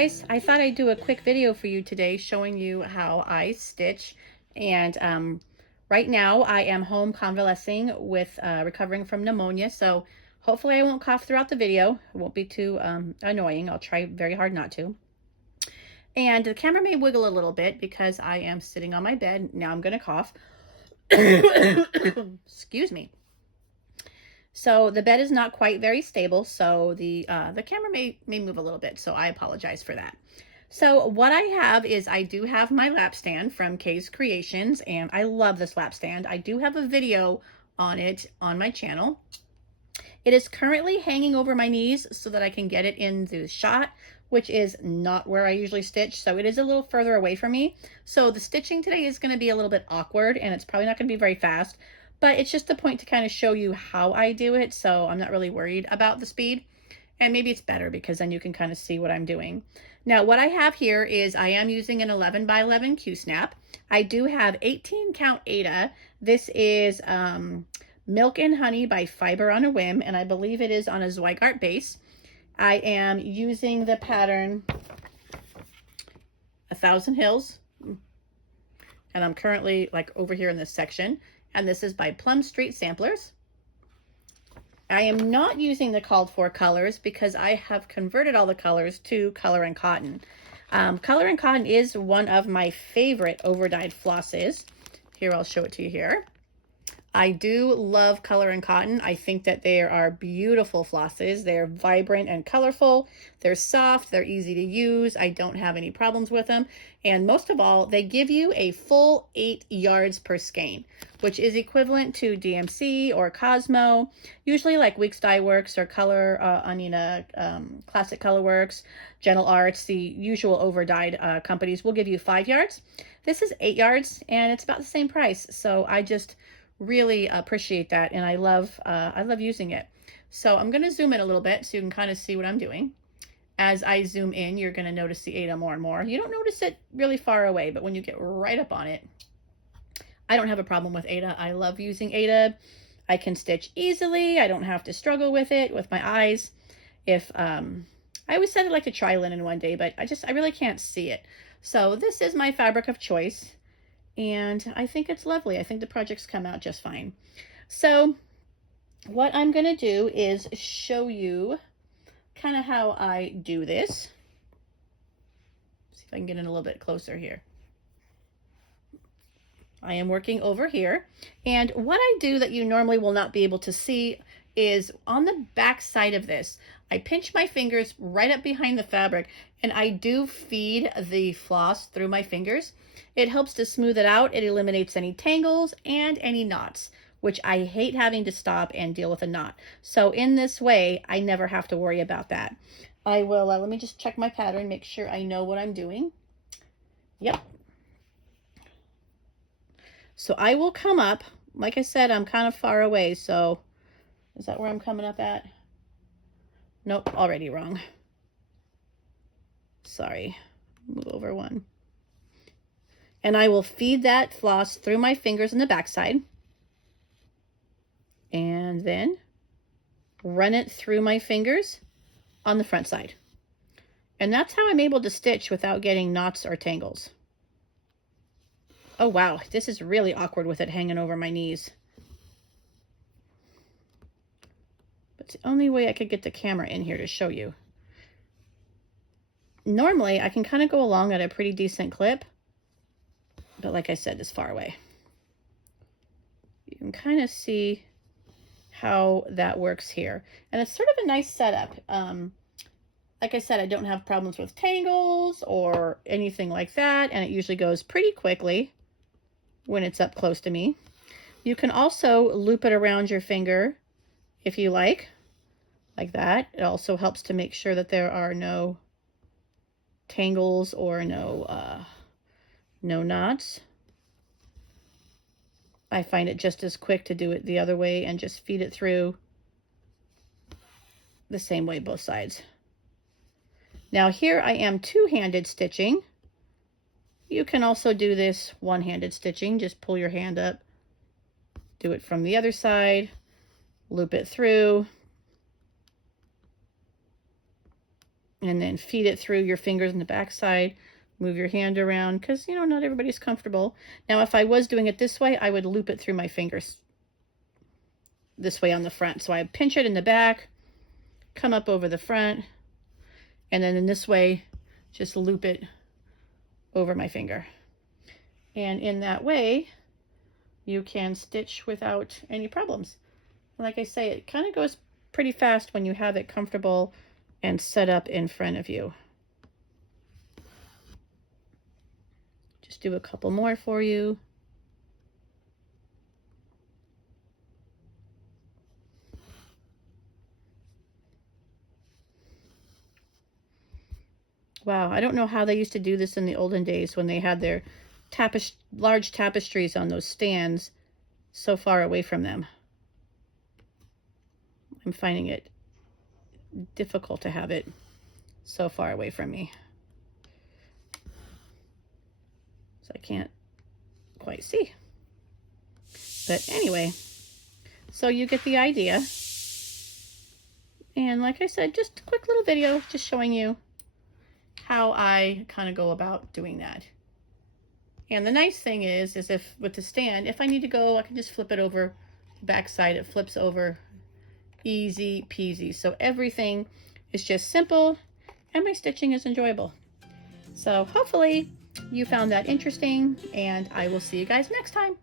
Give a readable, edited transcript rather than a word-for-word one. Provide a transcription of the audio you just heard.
guys, I thought I'd do a quick video for you today showing you how I stitch. And right now I am home convalescing with recovering from pneumonia, so hopefully I won't cough throughout the video. It won't be too annoying. I'll try very hard not to. And the camera may wiggle a little bit because I am sitting on my bed. Now I'm going to cough. Excuse me. So the bed is not quite very stable, so the camera may move a little bit, so I apologize for that. So what I have is I do have my lap stand from Kay's Creations, and I love this lap stand. I do have a video on it on my channel. It is currently hanging over my knees so that I can get it in the shot, which is not where I usually stitch, so it is a little further away from me. So the stitching today is going to be a little bit awkward, and it's probably not going to be very fast. But it's just a point to kind of show you how I do it, so I'm not really worried about the speed. And maybe it's better because then you can kind of see what I'm doing. Now, what I have here is I am using an 11 by 11 Q-snap. I do have 18 count Aida. This is Milk and Honey by Fiber on a Whim, and I believe it is on a Zweigart base. I am using the pattern 1,000 Hills, and I'm currently like over here in this section. And this is by Plum Street Samplers. I am not using the called for colors because I have converted all the colors to Color and Cotton. Color and Cotton is one of my favorite overdyed flosses. Here, I'll show it to you here. I do love Color and Cotton. I think that they are beautiful flosses. They're vibrant and colorful. They're soft. They're easy to use. I don't have any problems with them. And most of all, they give you a full 8 yards per skein, which is equivalent to DMC or Cosmo. Usually like Weeks Dye Works or Classic Color Works, Gentle Arts, the usual overdyed companies will give you 5 yards. This is 8 yards and it's about the same price. So I just really appreciate that, and I love using it. So I'm going to zoom in a little bit so you can kind of see what I'm doing. As I zoom in, you're going to notice the Aida more and more. You don't notice it really far away, but when you get right up on it, I don't have a problem with Aida. I love using Aida. I can stitch easily. I don't have to struggle with it with my eyes. If I always said I'd like to try linen one day, but I really can't see it. So this is my fabric of choice. And I think it's lovely. I think the projects come out just fine. So what I'm going to do is show you kind of how I do this. See if I can get in a little bit closer here. I am working over here. And what I do that you normally will not be able to see is on the back side of this, I pinch my fingers right up behind the fabric, and I do feed the floss through my fingers. It helps to smooth it out. It eliminates any tangles and any knots, which I hate having to stop and deal with a knot. So in this way, I never have to worry about that. I will, let me just check my pattern, make sure I know what I'm doing. Yep. So I will come up, like I said, I'm kind of far away, so is that where I'm coming up at? Nope, already wrong. Sorry, move over one. And I will feed that floss through my fingers on the backside. And then run it through my fingers on the front side. And that's how I'm able to stitch without getting knots or tangles. Oh wow, this is really awkward with it hanging over my knees. But it's the only way I could get the camera in here to show you. Normally, I can kind of go along at a pretty decent clip. But like I said, it's far away. You can kind of see how that works here. And it's sort of a nice setup. Like I said, I don't have problems with tangles or anything like that. And it usually goes pretty quickly when it's up close to me. You can also loop it around your finger if you like that. It also helps to make sure that there are no tangles or no knots. I find it just as quick to do it the other way and just feed it through the same way both sides. Now here I am two-handed stitching. You can also do this one-handed stitching. Just pull your hand up, do it from the other side, loop it through, and then feed it through your fingers in the back side. Move your hand around because, you know, not everybody's comfortable. Now, if I was doing it this way, I would loop it through my fingers this way on the front. So I pinch it in the back, come up over the front, and then in this way, just loop it over my finger. And in that way, you can stitch without any problems. Like I say, it kind of goes pretty fast when you have it comfortable and set up in front of you. Just do a couple more for you. Wow, I don't know how they used to do this in the olden days when they had their large tapestries on those stands so far away from them. I'm finding it difficult to have it so far away from me. So I can't quite see. But anyway, so you get the idea. And like I said, just a quick little video just showing you how I kind of go about doing that. And the nice thing is if with the stand, if I need to go, I can just flip it over the back side. It flips over easy peasy. So everything is just simple and my stitching is enjoyable. So hopefully you found that interesting, and I will see you guys next time.